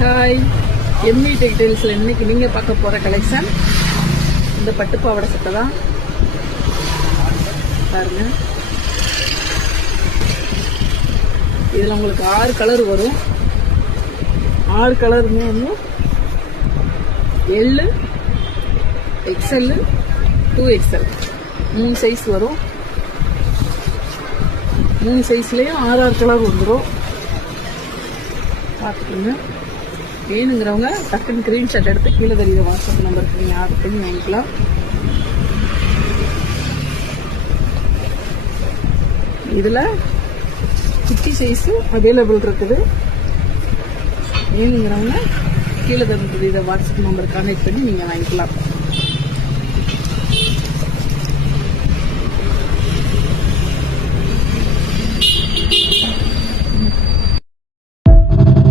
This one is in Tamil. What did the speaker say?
ஹாய், எம்வி டெக்டைல்ஸில் இன்னைக்கு நீங்கள் பார்க்க போகிற கலெக்ஷன் இந்த பட்டு பாவாடை சட்டை தான். பாருங்க, இதில் உங்களுக்கு 6 கலர் வரும். 6 கலருமே வந்து எல், எக்ஸ்எல், 2XL 3 சைஸ் வரும். 3 சைஸ்லேயும் 6 கலர் வந்துடும். பார்த்துக்கோங்க. வேணுங்கிறவங்க டக்குன்னு ஸ்கிரீன்ஷாட் எடுத்து கீழே தெரியுற வாட்ஸ்அப் நம்பருக்கு நீங்கள் ஆர்டர் பண்ணி வாங்கிக்கலாம். இதில் குட்டி சைஸும் அவைலபிள் இருக்குது. வேணுங்கிறவங்க கீழே தெரியுற வாட்ஸ்அப் நம்பருக்கு கான்டெக்ட் பண்ணி நீங்கள் வாங்கிக்கலாம்.